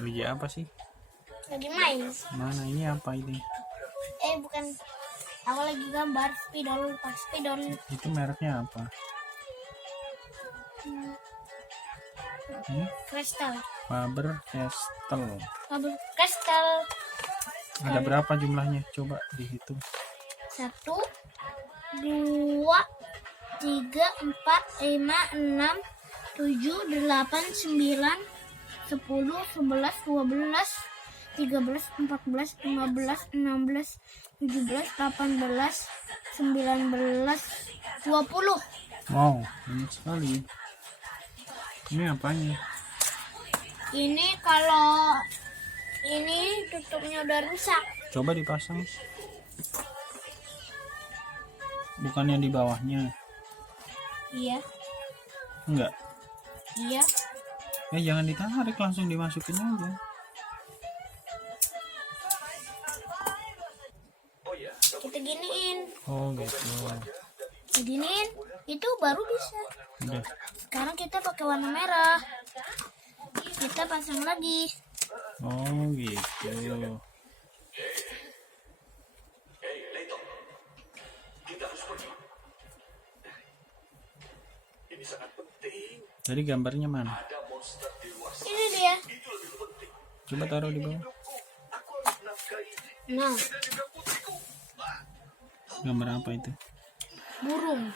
Biji apa sih? Lagi main. Mana ini apa ini? Bukan. Aku lagi gambar spidol, pas spidol. Itu mereknya apa? Kristal. Faber Castell. Faber Castell. Ada berapa jumlahnya? Coba dihitung. 1, 2, 3, 4, 5, 6, 7, 8, 9, 10, 11, 12, 13, 14, 15, 16, 17, 18, 19, 20. Wow, banyak sekali. Ini apanya? Ini kalau ini tutupnya udah rusak. Coba dipasang. Bukannya di bawahnya? Iya. Enggak. Iya. Jangan ditarik, langsung dimasukin aja. Kita giniin. Oh gitu. Giniin, itu baru bisa. Udah. Sekarang kita pakai warna merah. Kita pasang lagi. Oh gitu. Jadi gambarnya mana? Ini dia. Coba taruh di bawah. Nah, Gambar apa itu? burung.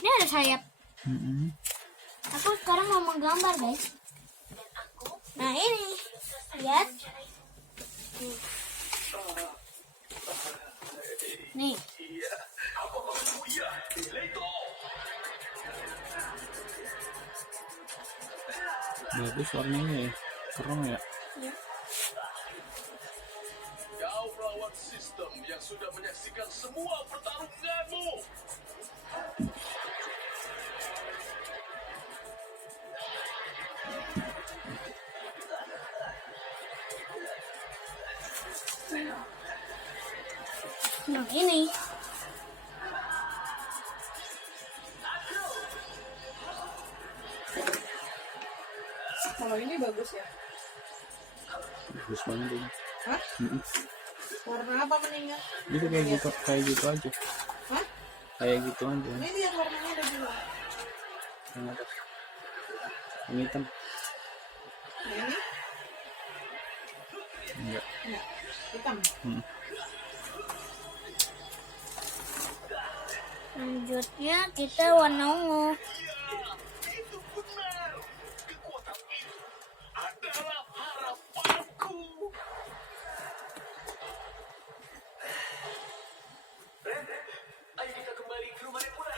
Ini ada sayap. Aku sekarang mau menggambar, guys. Nah, ini. Lihat. Nih. Bagus warnanya ya. Keren ya. Kau melawan sistem yang sudah menyaksikan semua pertarunganmu. Nah, ini. Kalau ini bagus ya. Bagus banget ini. Hah? Warna apa meninggal? Itu kayak gitu aja. Hah? Kayak gitu aja. Ini lihat warnanya ada dua. Yang atas. Yang hitam. Nah, ini Enggak. enggak hitam. Selanjutnya kita warna ungu. Itu benar. Kekuatan itu adalah harapanku. Ren, ayo kita kembali ke rumah Nepura.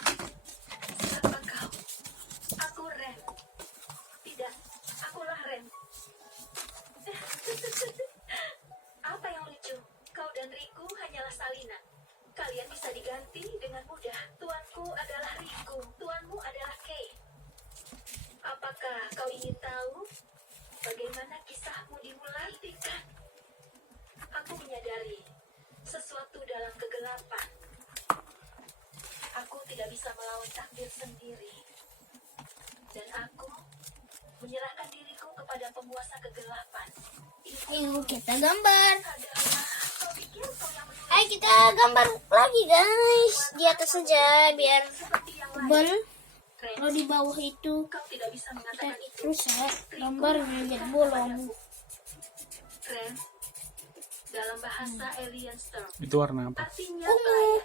Siapa kau? Aku Ren. Tidak, akulah Ren. Apa yang lucu? Kau dan Riku hanyalah salinan. Kalian bisa diganti dengan mudah. Tuanku adalah Riku, tuanmu adalah Kay. Apakah kau ingin tahu bagaimana kisahmu dimulai? Tidak. Aku menyadari sesuatu dalam kegelapan. Aku tidak bisa melawan takdir sendiri. Dan aku menyerahkan diriku kepada penguasa kegelapan. Yuk kita gambar. Kau pikir kau yang menulis Ayo kita gambar lagi, guys. Di atas saja biar seperti yang lain? tebal. Ren, Kalau di bawah itu kau tidak bisa kita mengatakan itu. rusak. Gambarnya jadi bolong. Ren, dalam bahasa Alien Storm, Itu warna apa? artinya Ungu. pelayan.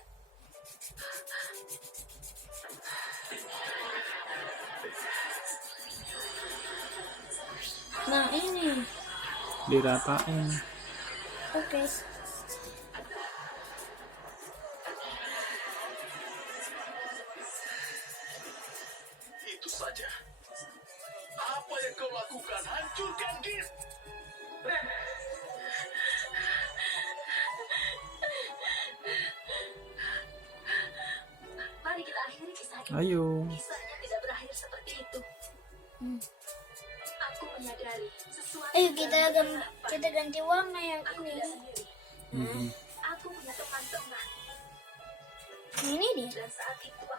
Nah, ini. Diratain. Oke. Itu saja. Apa yang kau lakukan? Hancurkan Gis. Ren, Mari kita akhiri kisah ini. Ayo. Kisahnya tidak berakhir seperti itu. Aku menyadari sesuatu Ayo dalam kita ganti warna yang aku ini. tidak sendiri. Mhm. Aku punya teman-teman. Ini dia. Dan saat itu aku